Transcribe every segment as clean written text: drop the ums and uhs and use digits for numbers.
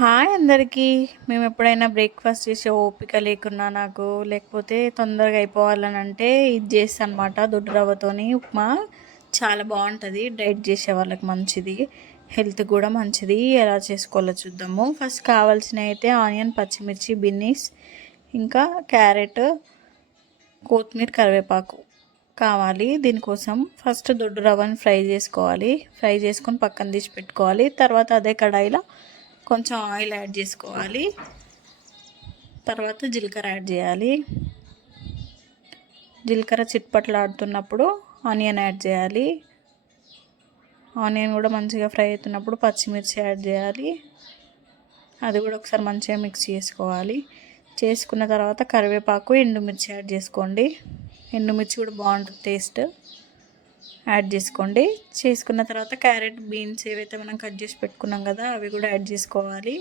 Hi అందరికీ. మేము ఎప్పుడైనా బ్రేక్ఫాస్ట్ చేసే ఓపిక లేకున్నా నాకు లేకపోతే తొందరగా అయిపోవాలని అంటే ఇది చేస్తాను అనమాట. దొడ్డు రవ్వతోని ఉప్మా చాలా బాగుంటుంది. డైట్ చేసే వాళ్ళకి మంచిది, హెల్త్ కూడా మంచిది. ఎలా చేసుకోవాలో చూద్దాము. ఫస్ట్ కావాల్సినవి అయితే ఆనియన్, పచ్చిమిర్చి, బిన్నీస్, ఇంకా క్యారెట్, కొత్తిమీర, కరివేపాకు కావాలి. దీనికోసం ఫస్ట్ దొడ్డు రవ్వని ఫ్రై చేసుకోవాలి. ఫ్రై చేసుకొని పక్కన తీసి పెట్టుకోవాలి. తర్వాత అదే కడాయిలో కొంచెం ఆయిల్ యాడ్ చేసుకోవాలి. తర్వాత జీలకర్ర యాడ్ చేయాలి. జీలకర్ర చిట్పట్లాడుతున్నప్పుడు ఆనియన్ యాడ్ చేయాలి. ఆనియన్ కూడా మంచిగా ఫ్రై అవుతున్నప్పుడు పచ్చిమిర్చి యాడ్ చేయాలి. అది కూడా ఒకసారి మంచిగా మిక్స్ చేసుకోవాలి. చేసుకున్న తర్వాత కరివేపాకు, ఎండుమిర్చి యాడ్ చేసుకోండి. ఎండుమిర్చి కూడా బాగుంటుంది టేస్ట్. యాడ్ చేసుకోండి. చేసుకున్న తర్వాత క్యారెట్, బీన్స్ ఏవైతే మనం కట్ చేసి పెట్టుకున్నాం కదా అవి కూడా యాడ్ చేసుకోవాలి.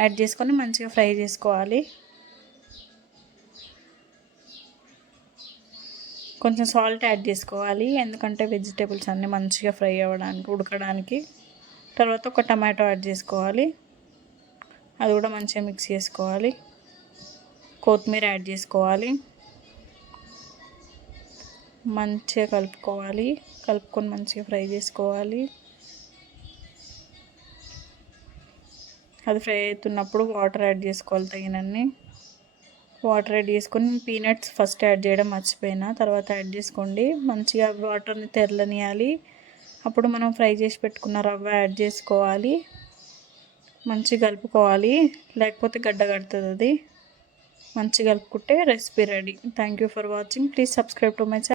యాడ్ చేసుకొని మంచిగా ఫ్రై చేసుకోవాలి. కొంచెం సాల్ట్ యాడ్ చేసుకోవాలి, ఎందుకంటే వెజిటేబుల్స్ అన్నీ మంచిగా ఫ్రై అవ్వడానికి, ఉడకడానికి. తర్వాత ఒక టమాటో యాడ్ చేసుకోవాలి. అది కూడా మంచిగా మిక్స్ చేసుకోవాలి. కొత్తిమీర యాడ్ చేసుకోవాలి. మంచిగా కలుపుకొని మంచిగా ఫ్రై చేసుకోవాలి. అది ఫ్రై అవుతున్నప్పుడు వాటర్ యాడ్ చేసుకోవాలి తగినన్ని. వాటర్ యాడ్ చేసుకొని పీనట్స్ ఫస్ట్ యాడ్ చేయడం మర్చిపోయినా, తర్వాత యాడ్ చేసుకోండి. మంచిగా వాటర్ని తెరలనియాలి. అప్పుడు మనం ఫ్రై చేసి పెట్టుకున్న రవ్వ యాడ్ చేసుకోవాలి. మంచిగా కలుపుకోవాలి, లేకపోతే గడ్డ కడుతుంది. అది మంచిగా కలుపుకుంటే recipe ready. Thank you for watching. Please subscribe to my channel.